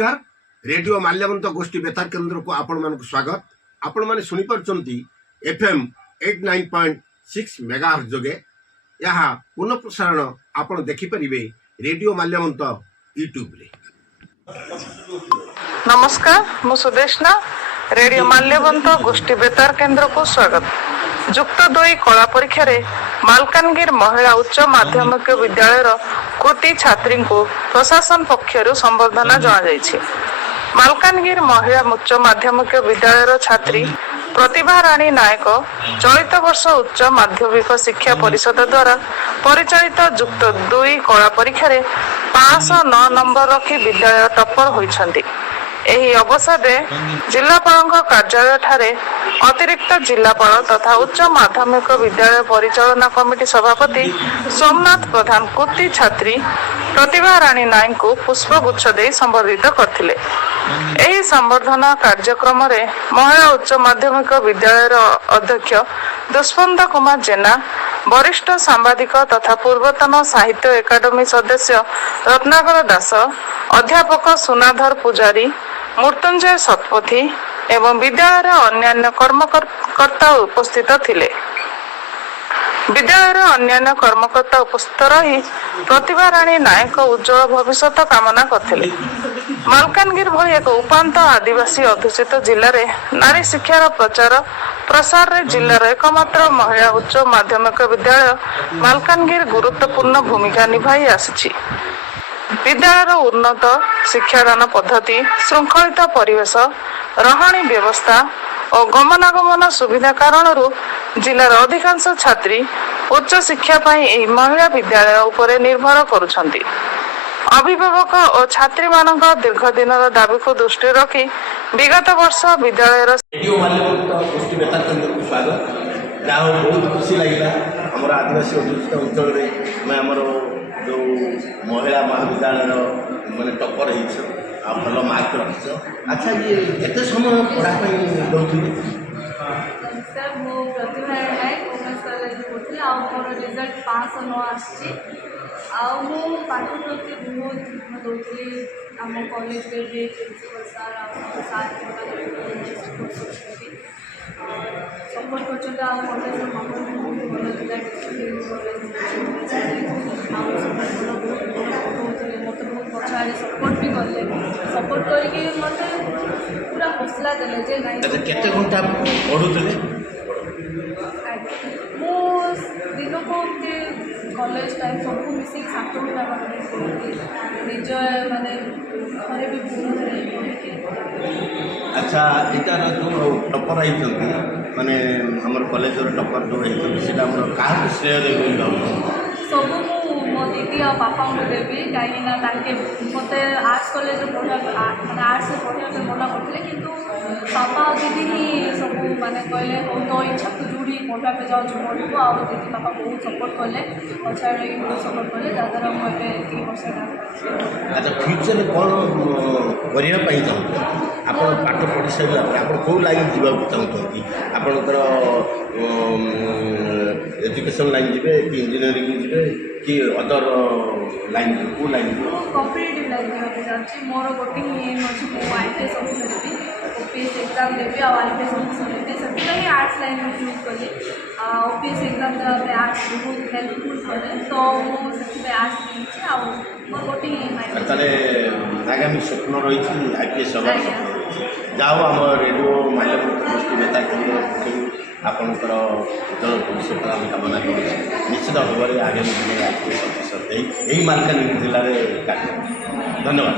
नमस्कार रेडियो माल्यवंत गोष्ठी बेतार केन्द्र को आपण मान स्वागत। आपण माने सुनी परचंती FM 89.6 मेगाहर्ट्ज जोगे यहाँ पुनः प्रसारण आपण देखि परिबे रेडियो माल्यवंत यूट्यूब रे। नमस्कार मु सुदेशना रेडियो माल्यवंत गोष्ठी बेतार केन्द्र को स्वागत। जुक्त 2 कला परीक्षा रे मालकानगिर महिला उच्च माध्यमिक विद्यालय कृति छात्री को प्रशासन पक्षरु संबर्धना जणा जायछि। मालकानगिर महिला उच्च माध्यमिक विद्यालय छात्री प्रतिभा राणी नायक चलित वर्ष उच्च माध्यमिक शिक्षा परिषद द्वारा परिचालित जुक्त 2 कला परीक्षा रे 509 नंबर रखी विद्यालय टॉपर होइछन्ति। एही अवसर रे जिलापाल कार्यालय ठारे अतिरिक्त जिलापाल तथा उच्च माध्यमिक विद्यालय परिचालना कमिटी सभापति सोमनाथ प्रधान कृति छात्री प्रतिभा राणी नायक को पुष्पगुच्छ दे संबर्धित करथिले। एही संबर्धना कार्यक्रम रे महिला उच्च माध्यमिक विद्यालय अध्यक्ष दुष्पंद कुमार जेना, वरिष्ठ सांबादिक तथा पूर्वतन साहित्य एकाडेमी सदस्य रत्नाकर दास, अध्यापक सुनाधर पुजारी, मृत्युंजय शतपथी एवं विद्यालय अन्य कर्मकर्ता उपस्थित थिले। विद्यालय अन्य कर्मकर्ता उपस्थित रही प्रतिभा राणी नायक उज्जवल भविष्य कामना करथिले। मालकानगिर भली एक उपांत आदिवासी अध्युषित जिले में नारी शिक्षार प्रचार प्रसार रे जिलार एकमात्र महिला उच्च माध्यमिक विद्यालय मालकानगिर गुरुत्वपूर्ण भूमिका निभाई आसिछि। विद्यालय उन्नत शिक्षादान पद्धति, श्रृंखलित परिवेश, रहणी व्यवस्था और गमनागमन सुविधा कारण जिलार अधिकांश छात्री उच्च शिक्षा पाई एही महिला विद्यालय उपरे निर्भर करुछन्ति। अभिभावक और छात्री मानक दीर्घ दिन दाबी को दृष्टि रखी विगत वर्ष विद्यालय रेडियो माल्यवंत गोष्ठी बेतार केन्द्र को स्वागत। जहाँ बहुत खुशी लगे आम आदिवासी अध्युषित अंचल में आमर जो महिला महाविद्यालय मैंने टपर हो भल मार्क रखिछ। अच्छा ये एते समय पढ़ाई दौथि सर मो प्रतिभा नायक वोमेन्स कॉलेज पढ़ी मोर रिजल्ट 509 आसी मु पाठ प्रति बहुत ध्यान दूसरी आम कॉलेज भी प्रिंसिपल सार सार सपोर्ट कर कॉलेज माहौल बहुत भल मत बहुत पछाड़े सपोर्ट भी कले सपोर्ट करके मत पूरा हौसला देले जे नहीं केते घंटा पढ़ुतले मो दिन को कॉलेज टाइम सब मिसिक 7 घंटा पढ़ी निज माने घरे भी अच्छा इतार जो टपर आई माने हमर कॉलेज रो टपर जो है सेटा हमर काहे श्रेय देबे सब मो दीदी और पापा को देवी कहीं मत आर्ट्स कॉलेज पढ़ा मैंने आर्ट्स पढ़ा मना करते कि पापा और दीदी ही सब मैंने कहले हो तो इच्छा तू जोड़ी पढ़ा पे जाऊँ पढ़ू आ दीदी पापा बहुत सपोर्ट कले पछाड़ बहुत सपोर्ट कले जहाँद्वारा मुझे अच्छा फ्यूचर कौन करने चाहते आप पाठ पढ़ी सारा आप कौ लाइन जावाक चाहते आपणकर एजुकेशन लाइन जी कि इंजीनियरिंग जी कि अदर लाइन कौ लाइन कॉम्पिटिटिव लाइन जावाक चाहूँगी मोर गोटे एम अच्छी मुझे आईपीएस ऑफिसर देवी ओपीएस एग्जाम देवी आईपीएस ऑफिसर देवी से आर्ट्स लाइन में चूज कली ओपीएस एग्जाम देवाई आर्ट्स बहुत हेल्पफुल कले तो मुझे आर्ट्स नहीं मोर गोटे एम आगामी स्वप्न रही आईपीएस हमार स्वप्न रही जाओ आम रेडियो माल्यवंत गोष्ठी बेतार केन्द्र आपणकर उज्जवल भविष्य आम कामना कर निश्चित भाव में आगामी दिन में आईपीएस अफिसर यही मालकानगिरी जिले में कार्य। धन्यवाद।